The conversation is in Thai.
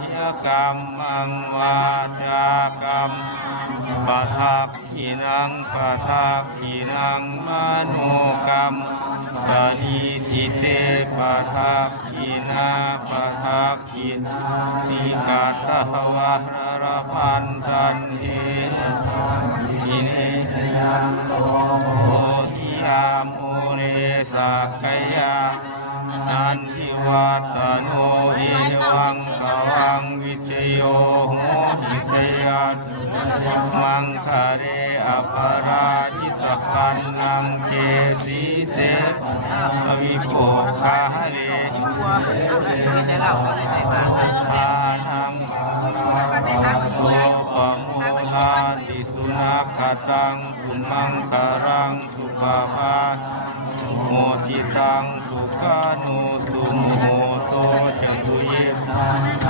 หิกรรมังวาจากรรมปะทักขินังปะทักขินังมโนกรรมปณิทิเตปะทักขินาปะทักขินิกาตหวะระพันตันเทอิเนยังโตโหทิยามุเรสักกยานันทิวัตโนเอวังกวังวิเชโยโหหิเตยัตมังคะเรอปราจิตคันนังเกสีเสวิโภคาเรทานังโตปังโมนาติสุนัขตังสุมังค